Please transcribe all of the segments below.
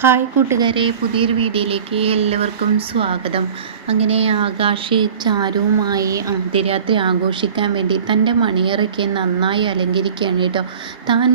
Hi കൂട്ടുകാരെ, പുതിയൊരു വീഡിയോയിലേക്ക് എല്ലാവർക്കും സ്വാഗതം. അങ്ങനെ ആകാശ് ചാരുവുമായി ആദ്യരാത്രി ആഘോഷിക്കാൻ വേണ്ടി തൻ്റെ മണിയറയ്ക്ക് നന്നായി അലങ്കരിക്കുകയാണ് കേട്ടോ. താൻ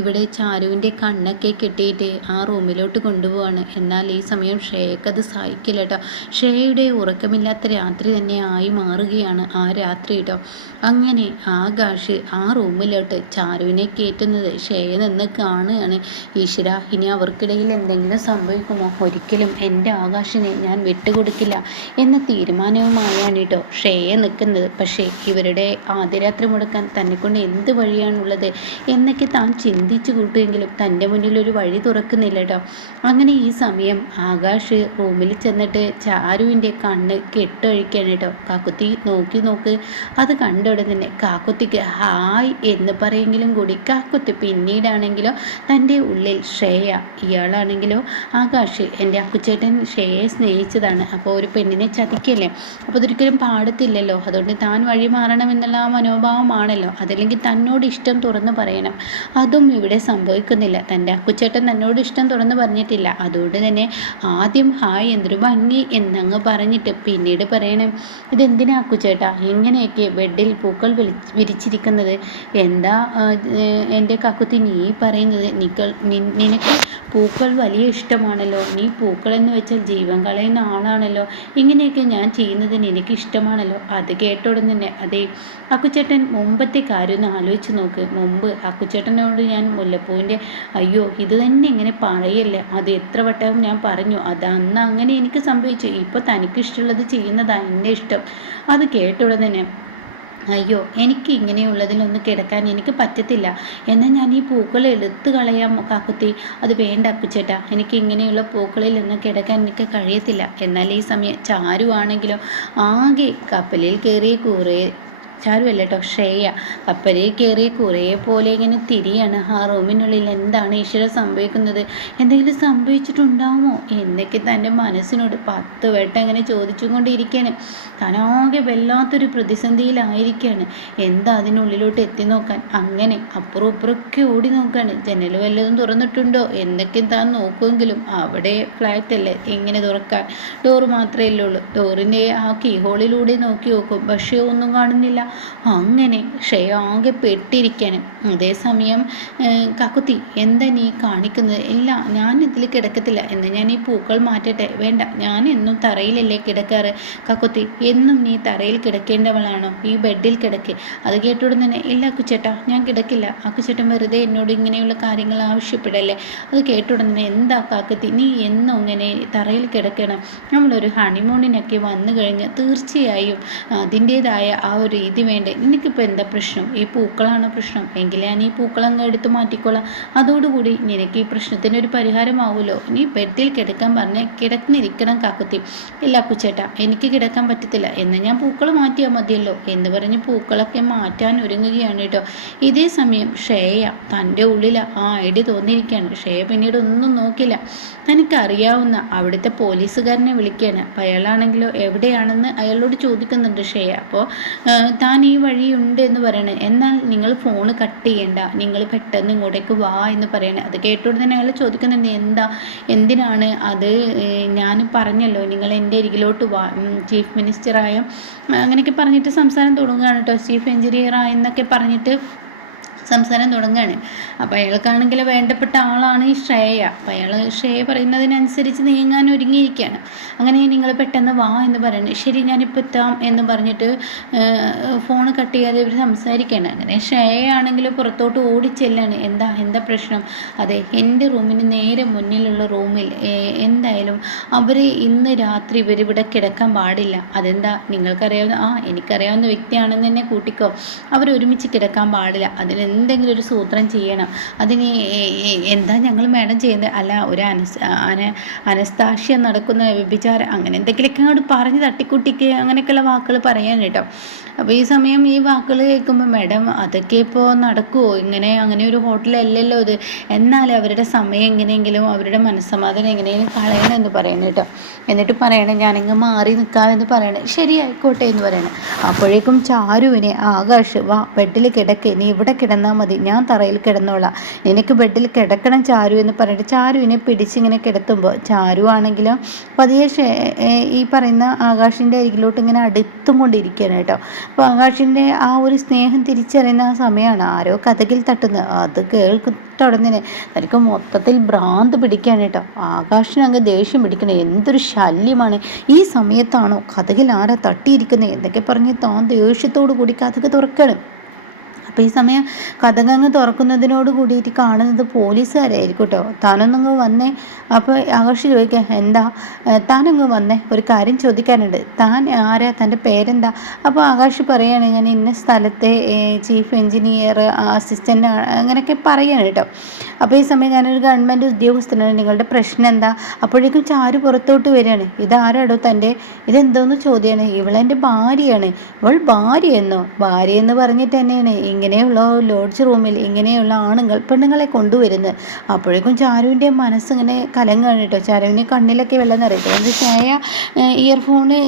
ഇവിടെ ചാരുവിൻ്റെ കണ്ണൊക്കെ കെട്ടിയിട്ട് ആ റൂമിലോട്ട് കൊണ്ടുപോവാണ്. എന്നാൽ ഈ സമയം ശ്രേയക്കത് സഹിക്കില്ല കേട്ടോ. ശ്രേയയുടെ ഉറക്കമില്ലാത്ത രാത്രി തന്നെ ആയി മാറുകയാണ് ആ രാത്രി കേട്ടോ. അങ്ങനെ ആകാശ് ആ റൂമിലോട്ട് ചാരുവിനെ കയറ്റുന്നത് ശ്രേയ നിന്ന് കാണുകയാണ്. ഈശ്വര, ഇനി അവർക്കിടയിൽ എന്തെങ്കിലും സംഭവിക്കുമോ? ഒരിക്കലും എൻ്റെ ആകാശിനെ ഞാൻ വിട്ടുകൊടുക്കില്ല എന്ന തീരുമാനവുമായാണ് കേട്ടോ ശ്രേയ നിൽക്കുന്നത്. പക്ഷേ ഇവരുടെ ആദ്യരാത്രി മുടക്കാൻ തന്നെക്കൊണ്ട് എന്ത് വഴിയാണുള്ളത് എന്നൊക്കെ താൻ ചിന്തിച്ചു കൂട്ടുമെങ്കിലും തൻ്റെ മുന്നിൽ ഒരു വഴി തുറക്കുന്നില്ല കേട്ടോ. അങ്ങനെ ഈ സമയം ആകാശ് റൂമിൽ ചെന്നിട്ട് ചാരുവിൻ്റെ കണ്ണ് കെട്ടഴിക്കാണ് കേട്ടോ. കാക്കുത്തി നോക്ക്. അത് കണ്ട ഉടനെ കാക്കുത്തിക്ക് ഹായ് എന്ന് പറയെങ്കിലും കൂടി കാക്കുത്തി പിന്നീടാണെങ്കിലോ തൻ്റെ ഉള്ളിൽ ശ്രേയ, ഇയാളാണെങ്കിലോ ആകാശ് എൻ്റെ അക്കുച്ചേട്ടൻ ശ്രേയയെ സ്നേഹിച്ചതാണ്, അപ്പോൾ ഒരു പെണ്ണിനെ ചതിക്കല്ലേ, അപ്പോൾ അതൊരിക്കലും പാടത്തില്ലല്ലോ, അതുകൊണ്ട് താൻ വഴി മാറണമെന്നുള്ള ആ മനോഭാവമാണല്ലോ, അതല്ലെങ്കിൽ തന്നോട് ഇഷ്ടം തുറന്ന് പറയണം. അതും ഇവിടെ സംഭവിക്കുന്നില്ല. തൻ്റെ അക്കുച്ചേട്ടൻ തന്നോട് ഇഷ്ടം തുറന്ന് പറഞ്ഞിട്ടില്ല. അതുകൊണ്ട് തന്നെ ആദ്യം ഹായ് എന്തൊരു ഭംഗി എന്നങ്ങ് പറഞ്ഞിട്ട് പിന്നീട് പറയണം, ഇതെന്തിനാ അക്കുച്ചേട്ടാ ഇങ്ങനെയൊക്കെ ബെഡിൽ പൂക്കൾ വിരിച്ചിരിക്കുന്നത്? എന്താ എൻ്റെ കാക്കുത്തി നീ പറയുന്നത്? നിനക്ക് പൂക്കൾ വലിയ ഇഷ്ടമാണല്ലോ, നീ പൂക്കളെന്ന് വെച്ചാൽ ജീവൻ കളയുന്ന ആളാണല്ലോ, ഇങ്ങനെയൊക്കെ ഞാൻ ചെയ്യുന്നതിന് എനിക്ക് ഇഷ്ടമാണല്ലോ. അത് കേട്ട ഉടൻ തന്നെ അതെ അക്കുച്ചേട്ടൻ മുമ്പത്തെ കാര്യം ഒന്ന് ആലോചിച്ച് നോക്ക്. മുമ്പ് അക്കുച്ചേട്ടനോട് ഞാൻ മുല്ലപ്പൂവിൻ്റെ അയ്യോ ഇത് തന്നെ ഇങ്ങനെ പറയല്ല, അത് എത്ര വട്ടവും ഞാൻ പറഞ്ഞു, അത് അന്ന് അങ്ങനെ എനിക്ക് സംഭവിച്ചു, ഇപ്പോൾ തനിക്കിഷ്ടമുള്ളത് ചെയ്യുന്നതാണ് എൻ്റെ ഇഷ്ടം. അത് കേട്ട ഉടൻ തന്നെ അയ്യോ എനിക്ക് ഇങ്ങനെയുള്ളതിലൊന്ന് കിടക്കാൻ എനിക്ക് പറ്റത്തില്ല, എന്നാൽ ഞാൻ ഈ പൂക്കൾ എടുത്തു കളയാം കാക്കുത്തി. അത് വേണ്ട അക്കുച്ചേട്ടാ, എനിക്ക് ഇങ്ങനെയുള്ള പൂക്കളിൽ ഒന്ന് കിടക്കാൻ എനിക്ക് കഴിയത്തില്ല. എന്നാൽ ഈ സമയം ചാരു ആണെങ്കിലോ ആകെ കപ്പലിൽ കയറിയ ചാരുവല്ല കേട്ടോ ശ്രേയ കപ്പലിൽ കയറി കുറേ പോലെ ഇങ്ങനെ തിരിയാണ് ആ റൂമിനുള്ളിൽ. എന്താണ് ഈശ്വര സംഭവിക്കുന്നത്? എന്തെങ്കിലും സംഭവിച്ചിട്ടുണ്ടാവുമോ എന്നൊക്കെ തൻ്റെ മനസ്സിനോട് 10 വട്ടം ഇങ്ങനെ ചോദിച്ചുകൊണ്ടിരിക്കുകയാണ്. താനാകെ വല്ലാത്തൊരു പ്രതിസന്ധിയിലായിരിക്കുകയാണ്. എന്താ അതിനുള്ളിലോട്ട് എത്തി നോക്കാൻ അങ്ങനെ അപ്പുറം ഇപ്പുറമൊക്കെ ഓടി നോക്കുകയാണ്. ജനൽ വല്ലതും തുറന്നിട്ടുണ്ടോ എന്നൊക്കെ താൻ നോക്കുമെങ്കിലും അവിടെ ഫ്ലാറ്റ് അല്ലേ, എങ്ങനെ തുറക്കാൻ? ഡോറ് മാത്രമേ ഉള്ളൂ. ഡോറിൻ്റെ ആ കീ ഹോളിലൂടെ നോക്കി നോക്കും, പക്ഷേ ഒന്നും കാണുന്നില്ല. അങ്ങനെ ശ്രേയ ആകെ പെട്ടിരിക്കാണ്. അതേസമയം കാക്കുത്തി എന്താ നീ കാണിക്കുന്നത്? ഇല്ല ഞാൻ ഇതിൽ കിടക്കത്തില്ല, എന്ന് ഞാൻ ഈ പൂക്കൾ മാറ്റട്ടെ? വേണ്ട, ഞാൻ എന്നും തറയിലല്ലേ കിടക്കാറ് കാക്കുത്തി, എന്നും നീ തറയിൽ കിടക്കേണ്ടവളാണോ? ഈ ബെഡിൽ കിടക്കേ. അത് കേട്ടുടൻ തന്നെ ഇല്ല അക്കുച്ചേട്ടാ ഞാൻ കിടക്കില്ല. അക്കുച്ചേട്ടൻ വെറുതെ എന്നോട് ഇങ്ങനെയുള്ള കാര്യങ്ങൾ ആവശ്യപ്പെടല്ലേ. അത് കേട്ടുടൻ തന്നെ എന്താ കാക്കുത്തി നീ എന്നും ഇങ്ങനെ തറയിൽ കിടക്കണം? നമ്മളൊരു ഹണിമൂണിനൊക്കെ വന്നു കഴിഞ്ഞ് തീർച്ചയായും അതിൻ്റേതായ ആ ഒരു രീതി വേണ്ടേ? നിനക്കിപ്പോൾ എന്താ പ്രശ്നം? ഈ പൂക്കളാണോ പ്രശ്നം? എങ്കിൽ ഞാൻ ഈ പൂക്കളങ്ങ് എടുത്ത് മാറ്റിക്കോളാം, അതോടുകൂടി നിനക്ക് ഈ പ്രശ്നത്തിനൊരു പരിഹാരമാവുമല്ലോ. നീ ബെഡിൽ കിടക്കാൻ പറഞ്ഞ് കിടന്നിരിക്കണം കാക്കുത്തി. ഇല്ല അക്കുച്ചേട്ടാ എനിക്ക് കിടക്കാൻ പറ്റത്തില്ല, എന്ന് ഞാൻ പൂക്കൾ മാറ്റിയാൽ മതിയല്ലോ എന്ന് പറഞ്ഞ് പൂക്കളൊക്കെ മാറ്റാൻ ഒരുങ്ങുകയാണ് കേട്ടോ. ഇതേ സമയം ശ്രേയ തൻ്റെ ഉള്ളിൽ ആ ഐഡിയ തോന്നിയിരിക്കുകയാണ്. ശ്രേയ പിന്നീട് ഒന്നും നോക്കില്ല. തനിക്കറിയാവുന്ന അവിടുത്തെ പോലീസുകാരനെ വിളിക്കുകയാണ്. അപ്പോൾ അയാളാണെങ്കിലോ എവിടെയാണെന്ന് അയാളോട് ചോദിക്കുന്നുണ്ട് ശ്രേയ. അപ്പോൾ താൻ ഈ വഴിയുണ്ട് എന്ന് പറയണേ, എന്നാൽ നിങ്ങൾ ഫോൺ കട്ട് ചെയ്യണ്ട, നിങ്ങൾ പെട്ടെന്ന് ഇങ്ങോട്ടേക്ക് വാ എന്ന് പറയണേ. അത് കേട്ടോടെ തന്നെ അയാൾ ചോദിക്കുന്നുണ്ട് എന്തിനാണ് അത്? ഞാൻ പറഞ്ഞല്ലോ നിങ്ങൾ എൻ്റെ അരികിലോട്ട് വാ, ചീഫ് മിനിസ്റ്ററായ അങ്ങനെയൊക്കെ പറഞ്ഞിട്ട് സംസാരം തുടങ്ങുകയാണ് കേട്ടോ. ചീഫ് എഞ്ചിനീയർ എന്നൊക്കെ പറഞ്ഞിട്ട് സംസാരം തുടങ്ങുകയാണ്. അപ്പോൾ അയാൾക്കാണെങ്കിൽ വേണ്ടപ്പെട്ട ആളാണ് ഈ ശ്രേയ. അപ്പോൾ അയാൾ ശ്രേയ പറയുന്നതിനനുസരിച്ച് നീങ്ങാൻ ഒരുങ്ങിയിരിക്കുകയാണ്. അങ്ങനെ നിങ്ങൾ പെട്ടെന്ന് വാ എന്ന് പറയുന്നത്. ശരി ഞാനിപ്പോൾ എത്താം എന്ന് പറഞ്ഞിട്ട് ഫോൺ കട്ട് ചെയ്യാതെ ഇവർ സംസാരിക്കുകയാണ്. അങ്ങനെ ശ്രേയ ആണെങ്കിൽ പുറത്തോട്ട് ഓടിച്ചെല്ലാണ്. എന്താ പ്രശ്നം? അതെ എൻ്റെ റൂമിന് നേരെ മുന്നിലുള്ള റൂമിൽ എന്തായാലും അവർ ഇന്ന് രാത്രി ഇവരിവിടെ കിടക്കാൻ പാടില്ല. അതെന്താ? നിങ്ങൾക്കറിയാവുന്ന എനിക്കറിയാവുന്ന വ്യക്തിയാണെന്ന് തന്നെ കൂട്ടിക്കോ. അവരൊരുമിച്ച് കിടക്കാൻ പാടില്ല. അതിന് എന്തെങ്കിലും ഒരു സൂത്രം ചെയ്യണം. അതിന് എന്താ ഞങ്ങൾ മാഡം ചെയ്യുന്നത്? അല്ല ഒരു അനസ്താഷ്യ നടക്കുന്ന വ്യഭിചാരം അങ്ങനെ എന്തെങ്കിലുമൊക്കെ അങ്ങോട്ട് പറഞ്ഞ് തട്ടിക്കുട്ടിക്ക് അങ്ങനെയൊക്കെയുള്ള വാക്കുകൾ പറയാൻ കേട്ടോ. അപ്പോൾ ഈ സമയം ഈ വാക്കുകൾ കേൾക്കുമ്പോൾ മാഡം അതൊക്കെ ഇപ്പോൾ നടക്കുമോ? അങ്ങനെ ഒരു ഹോട്ടലല്ലല്ലോ ഇത്. എന്നാലും അവരുടെ സമയം എങ്ങനെയെങ്കിലും അവരുടെ മനസ്സമാധാനം എങ്ങനെയെങ്കിലും കളയണമെന്ന് പറയണം കേട്ടോ. എന്നിട്ട് പറയണേ ഞാനിങ്ങ് മാറി നിൽക്കാമെന്ന് പറയണേ. ശരി ആയിക്കോട്ടെ എന്ന് പറയണേ. അപ്പോഴേക്കും ചാരുവിനെ ആകാശ് വാ ബെഡിൽ കിടക്ക്, നീ ഇവിടെ കിടന്ന് തന്നാൽ മതി, ഞാൻ തറയിൽ കിടന്നോളാം, എനിക്ക് ബെഡിൽ കിടക്കണം ചാരു എന്ന് പറഞ്ഞിട്ട് ചാരുവിനെ പിടിച്ചിങ്ങനെ കിടത്തുമ്പോൾ ചാരു ആണെങ്കിലും പതിയെ ഈ പറയുന്ന ആകാശിൻ്റെ അരികിലോട്ട് ഇങ്ങനെ അടുത്തും കൊണ്ടിരിക്കുകയാണ് കേട്ടോ. അപ്പോൾ ആകാശിൻ്റെ ആ ഒരു സ്നേഹം തിരിച്ചറിയുന്ന ആ സമയമാണ് ആരോ കതകിൽ തട്ടുന്നത്. അത് കേൾക്കുന്നുടനെ തനിക്ക് മൊത്തത്തിൽ ഭ്രാന്ത് പിടിക്കുകയാണ് കേട്ടോ. ആകാശിന് അങ്ങ് ദേഷ്യം പിടിക്കണേ, എന്തൊരു ശല്യമാണ്, ഈ സമയത്താണോ കതകിൽ ആരാ തട്ടിയിരിക്കുന്നത് എന്നൊക്കെ പറഞ്ഞ് താൻ ദേഷ്യത്തോടു കൂടി കതക് തുറക്കണം. അപ്പോൾ ഈ സമയം കതകങ്ങ് തുറക്കുന്നതിനോട് കൂടിയിട്ട് കാണുന്നത് പോലീസുകാരായിരിക്കും കേട്ടോ. താനൊന്നങ്ങ് വന്നേ. അപ്പോൾ ആകാശ് ചോദിക്കാം, എന്താ താനങ്ങ് വന്നേ, ഒരു കാര്യം ചോദിക്കാനുണ്ട്, താൻ ആരാ, തൻ്റെ പേരെന്താ? അപ്പോൾ ആകാശ് പറയുകയാണ്, ഞാൻ ഇന്ന സ്ഥലത്തെ ചീഫ് എഞ്ചിനീയർ അസിസ്റ്റൻ്റ് അങ്ങനെയൊക്കെ പറയുകയാണ് കേട്ടോ. അപ്പോൾ ഈ സമയം ഞാനൊരു ഗവൺമെൻറ് ഉദ്യോഗസ്ഥനാണ്, നിങ്ങളുടെ പ്രശ്നം എന്താ? അപ്പോഴേക്കും ചാരു പുറത്തോട്ട് വരികയാണ്. ഇതാരാടോ തൻ്റെ, ഇതെന്തോന്ന് ചോദ്യമാണ്, ഇവളെൻ്റെ ഭാര്യയാണ്. ഇവൾ ഭാര്യയെന്നോ? ഭാര്യയെന്ന് പറഞ്ഞിട്ട് തന്നെയാണ് ഇങ്ങനെയുള്ള ലോഡ്ജ് റൂമിൽ ഇങ്ങനെയുള്ള ആണുങ്ങൾ പെണ്ണുങ്ങളെ കൊണ്ടുവരുന്നത്. അപ്പോഴേക്കും ചാരുവിൻ്റെ മനസ്സിങ്ങനെ കലങ്ങാണ് കേട്ടോ. ചാരുവിൻ്റെ കണ്ണിലൊക്കെ വെള്ളം നിറയട്ടെ. അത് ഷേയ ഇയർഫോണ്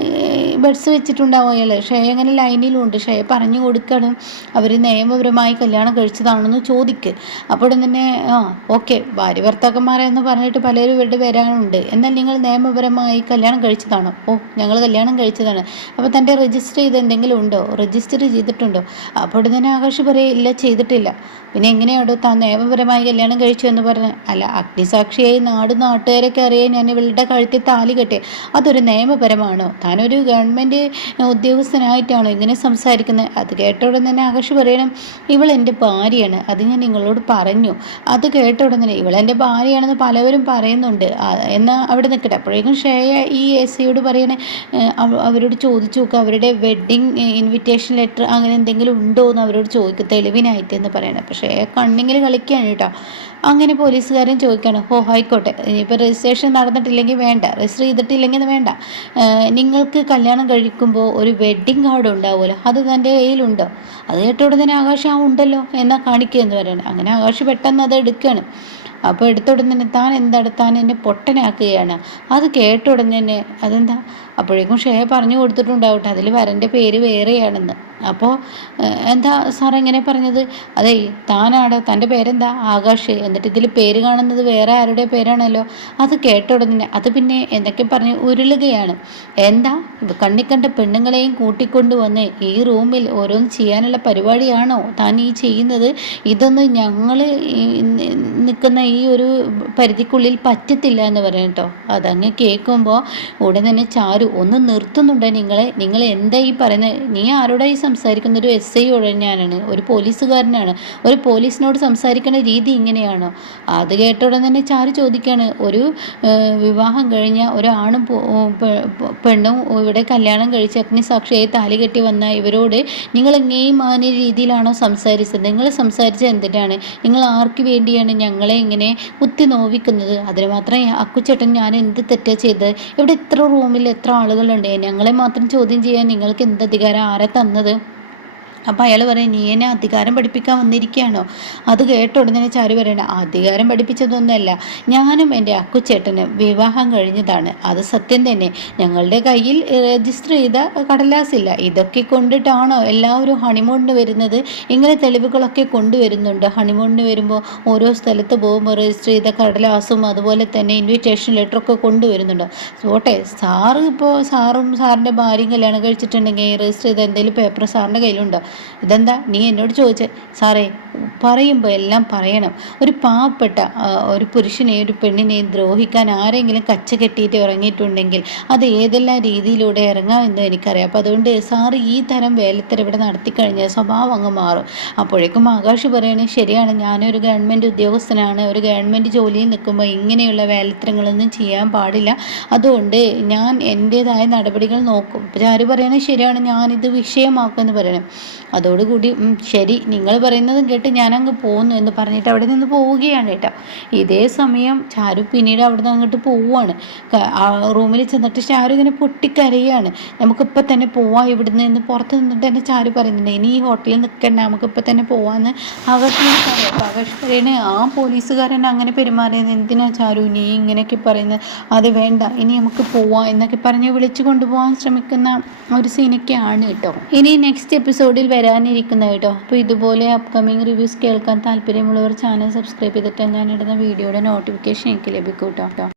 ബഡ്സ് വെച്ചിട്ടുണ്ടാവും അയാൾ. ഷേയ അങ്ങനെ ലൈനിലുണ്ട്. ഷേയ പറഞ്ഞു കൊടുക്കണം, അവർ നിയമപരമായി കല്യാണം കഴിച്ചതാണെന്ന് ചോദിക്കുക. അപ്പോൾ തന്നെ ഓക്കെ, ഭാര്യ ഭർത്താക്കന്മാരെന്ന് പറഞ്ഞിട്ട് പലരും ഇവരുടെ വരാനുണ്ട്, എന്നാൽ നിങ്ങൾ നിയമപരമായി കല്യാണം കഴിച്ചതാണോ? ഓ, ഞങ്ങൾ കല്യാണം കഴിച്ചതാണ്. അപ്പോൾ തൻ്റെ രജിസ്റ്റർ ചെയ്ത് എന്തെങ്കിലും ഉണ്ടോ, രജിസ്റ്റർ ചെയ്തിട്ടുണ്ടോ? അപ്പോൾ തന്നെ ആകാശ് ഇല്ല, ചെയ്തിട്ടില്ല. പിന്നെ എങ്ങനെയാണോ താൻ നിയമപരമായി കല്യാണം കഴിച്ചു എന്ന് പറഞ്ഞ്? അല്ല, അഗ്നിസാക്ഷിയായി നാട്ടുകാരൊക്കെ അറിയാൻ ഞാൻ ഇവളുടെ കഴുത്തിൽ താലി കെട്ടെ, അതൊരു നിയമപരമാണോ? താനൊരു ഗവൺമെൻറ് ഉദ്യോഗസ്ഥനായിട്ടാണോ ഇങ്ങനെ സംസാരിക്കുന്നത്? അത് കേട്ട ഉടൻ തന്നെ ആകാശ് പറയണം, ഇവൾ എൻ്റെ ഭാര്യയാണ്, അത് ഞാൻ നിങ്ങളോട് പറഞ്ഞു. അത് കേട്ട ഉടൻ തന്നെ ഇവളെൻ്റെ ഭാര്യയാണെന്ന് പലവരും പറയുന്നുണ്ട്, എന്നാൽ അവിടെ നിൽക്കട്ടെ. അപ്പോഴേക്കും ഷേയ ഈ എസ് പറയണേ, അവരോട് ചോദിച്ചു നോക്കുക, അവരുടെ വെഡ്ഡിങ് ഇൻവിറ്റേഷൻ ലെറ്റർ അങ്ങനെ എന്തെങ്കിലും ഉണ്ടോ എന്ന് അവരോട് ചോദിക്കും, തെളിവിനായിട്ട് എന്ന് പറയണം. പക്ഷേ കളിക്കെങ്കിൽ കളിക്കുകയാണ് കേട്ടോ. അങ്ങനെ പോലീസുകാരൻ ചോദിക്കുകയാണ്, ഓ ആയിക്കോട്ടെ, ഇനിയിപ്പോൾ രജിസ്ട്രേഷൻ നടന്നിട്ടില്ലെങ്കിൽ വേണ്ട, രജിസ്റ്റർ ചെയ്തിട്ടില്ലെങ്കിൽ വേണ്ട, നിങ്ങൾക്ക് കല്യാണം കഴിക്കുമ്പോൾ ഒരു വെഡ്ഡിങ് കാർഡ് ഉണ്ടാവുമല്ലോ, അത് തൻ്റെ കയ്യിലുണ്ടോ? അത് കേട്ട ഉടനെ ആകാശ് ഉണ്ടല്ലോ എന്നാൽ കാണിക്കുക എന്ന് പറയണം. അങ്ങനെ ആകാശ് പെട്ടെന്ന് അത് എടുക്കുകയാണ്. അപ്പോൾ എടുത്ത ഉടൻ തന്നെ താൻ എന്താണ്, താൻ എന്നെ പൊട്ടനാക്കുകയാണ്. അത് കേട്ട ഉടൻ തന്നെ അതെന്താ? അപ്പോഴേക്കും ഷേയ പറഞ്ഞു കൊടുത്തിട്ടുണ്ടാവട്ടെ, അതിൽ വരൻ്റെ പേര് വേറെയാണെന്ന്. അപ്പോൾ എന്താ സാർ എങ്ങനെ പറഞ്ഞത്? അതെ, താനാടോ, തൻ്റെ പേരെന്താ? ആകാശ്, എന്നിട്ട് ഇതിൽ പേര് കാണുന്നത് വേറെ ആരുടെ പേരാണല്ലോ. അത് കേട്ട ഉടനെ അത് പിന്നെ എന്തൊക്കെ പറഞ്ഞ് ഉരുളുകയാണ്. എന്താ കണ്ണിക്കണ്ട പെണ്ണുങ്ങളെയും കൂട്ടിക്കൊണ്ട് വന്ന് ഈ റൂമിൽ ഓരോന്ന് ചെയ്യാനുള്ള പരിപാടിയാണോ താൻ ഈ ചെയ്യുന്നത്? ഇതൊന്നും ഞങ്ങൾ നിൽക്കുന്ന ഈ ഒരു പരിധിക്കുള്ളിൽ പറ്റത്തില്ല എന്ന് പറയും കേട്ടോ. അതങ്ങ് കേൾക്കുമ്പോൾ ഉടൻ തന്നെ ചാരു, ഒന്ന് നിർത്തുന്നുണ്ടോ നിങ്ങൾ എന്താ ഈ പറയുന്നത്? നീ ആരോടാ ഈ സംസാരിക്കുന്ന? ഒരു SI ഞാനാണ്, ഒരു പോലീസുകാരനാണ്, ഒരു പോലീസിനോട് സംസാരിക്കുന്ന രീതി ഇങ്ങനെയാണോ? അത് കേട്ട ഉടൻ തന്നെ ചാരു ചോദിക്കുകയാണ്, ഒരു വിവാഹം കഴിഞ്ഞ ഒരാണും പെണ്ണും ഇവിടെ കല്യാണം കഴിച്ച് അഗ്നിസാക്ഷിയായി താലി കെട്ടി വന്ന ഇവരോട് നിങ്ങൾ എങ്ങനെയും മാന്യ രീതിയിലാണോ സംസാരിച്ചത്? നിങ്ങൾ സംസാരിച്ചത് എന്തിനാണ്? നിങ്ങൾ ആർക്ക് വേണ്ടിയാണ് ഞങ്ങളെ ഇങ്ങനെ കുത്തി നോവിക്കുന്നത്? അതിന് മാത്രം അക്കുച്ചേട്ടൻ ഞാൻ എന്ത് തെറ്റാ ചെയ്തത്? ഇവിടെ ഇത്ര റൂമിൽ എത്ര ആളുകളുണ്ട്, ഞങ്ങളെ മാത്രം ചോദ്യം ചെയ്യാൻ നിങ്ങൾക്ക് എന്ത് അധികാരം, ആരെ തന്നത്? അപ്പോൾ അയാൾ പറയും, നീ എന്നെ അധികാരം പഠിപ്പിക്കാൻ വന്നിരിക്കുകയാണോ? അത് കേട്ട ഉടനെ ചാരു പറയണ, അധികാരം പഠിപ്പിച്ചതൊന്നുമല്ല, ഞാനും എൻ്റെ അക്കുച്ചേട്ടനും വിവാഹം കഴിഞ്ഞതാണ്, അത് സത്യം തന്നെ. ഞങ്ങളുടെ കയ്യിൽ രജിസ്റ്റർ ചെയ്ത കടലാസില്ല. ഇതൊക്കെ കൊണ്ടിട്ടാണോ എല്ലാവരും ഹണിമൂണിന് വരുന്നത്? ഇങ്ങനെ തെളിവുകളൊക്കെ കൊണ്ടുവരുന്നുണ്ട്. ഹണിമൂണിന് വരുമ്പോൾ ഓരോ സ്ഥലത്ത് പോകുമ്പോൾ രജിസ്റ്റർ ചെയ്ത കടലാസും അതുപോലെ തന്നെ ഇൻവിറ്റേഷൻ ലെറ്ററൊക്കെ കൊണ്ടുവരുന്നുണ്ട്. പോട്ടെ, സാറും സാറിൻ്റെ ഭാര്യയും കല്യാണം കഴിച്ചിട്ടുണ്ടെങ്കിൽ രജിസ്റ്റർ ചെയ്ത എന്തെങ്കിലും പേപ്പർ സാറിൻ്റെ കയ്യിലുണ്ടോ? ഇതെന്താ നീ എന്നോട് ചോദിച്ചേ? സാറേ, പറയുമ്പോൾ എല്ലാം പറയണം. ഒരു പാവപ്പെട്ട ഒരു പുരുഷനെയും ഒരു പെണ്ണിനെയും ദ്രോഹിക്കാൻ ആരെങ്കിലും കച്ച കെട്ടിയിട്ട് ഇറങ്ങിയിട്ടുണ്ടെങ്കിൽ അത് ഏതെല്ലാം രീതിയിലൂടെ ഇറങ്ങാമെന്ന് എനിക്കറിയാം. അപ്പോൾ അതുകൊണ്ട് സാറ് ഈ തരം വേലത്തരം ഇവിടെ നടത്തിക്കഴിഞ്ഞാൽ സ്വഭാവം അങ്ങ് മാറും. അപ്പോഴേക്കും ആകാശ് പറയണേ, ശരിയാണ്, ഞാനൊരു ഗവൺമെൻറ് ഉദ്യോഗസ്ഥനാണ്, ഒരു ഗവൺമെൻറ് ജോലിയിൽ നിൽക്കുമ്പോൾ ഇങ്ങനെയുള്ള വേലത്തരങ്ങളൊന്നും ചെയ്യാൻ പാടില്ല, അതുകൊണ്ട് ഞാൻ എൻ്റേതായ നടപടികൾ നോക്കും. ചാരു പറയണേ, ശരിയാണ്, ഞാനിത് വിഷയമാക്കുമെന്ന് പറയണം. അതോടുകൂടി ശരി, നിങ്ങൾ പറയുന്നത് കേട്ട് ഞാനങ്ങ് പോകുന്നു എന്ന് പറഞ്ഞിട്ട് അവിടെ നിന്ന് പോവുകയാണ് കേട്ടോ. ഇതേ സമയം ചാരു പിന്നീട് അവിടെ നിന്ന് അങ്ങോട്ട് പോവുകയാണ്. റൂമിൽ ചെന്നിട്ട് ചാരു ഇങ്ങനെ പൊട്ടിക്കരയാണ്. നമുക്കിപ്പോൾ തന്നെ പോവാം ഇവിടുന്ന് എന്ന് പുറത്ത് നിന്നിട്ട് തന്നെ ചാരു പറയുന്നുണ്ട്, ഇനി ഈ ഹോട്ടലിൽ നിൽക്കണ്ട, നമുക്കിപ്പോൾ തന്നെ പോവാമെന്ന് ആകാശിനോട് പറയാം. അപ്പോൾ ആകാശ് പറയണേ, ആ പോലീസുകാരൻ അങ്ങനെ പെരുമാറിയത് എന്തിനാ ചാരു നീ ഇങ്ങനെയൊക്കെ പറയുന്നത്? അത് വേണ്ട, ഇനി നമുക്ക് പോവാം എന്നൊക്കെ പറഞ്ഞ് വിളിച്ചു കൊണ്ടുപോകാൻ ശ്രമിക്കുന്ന ഒരു സീനൊക്കെയാണ് കേട്ടോ. ഇനി നെക്സ്റ്റ് എപ്പിസോഡിൽ വരാനിരിക്കുന്നത് കേട്ടോ. അപ്പോൾ ഇതുപോലെ അപ്കമിങ് റിവ്യൂസ് കേൾക്കാൻ താല്പര്യമുള്ളവർ ചാനൽ സബ്സ്ക്രൈബ് ചെയ്തിട്ട് ഞാൻ ഇടുന്ന വീഡിയോയുടെ നോട്ടിഫിക്കേഷൻ എനിക്ക് ലഭിക്കും കേട്ടോ.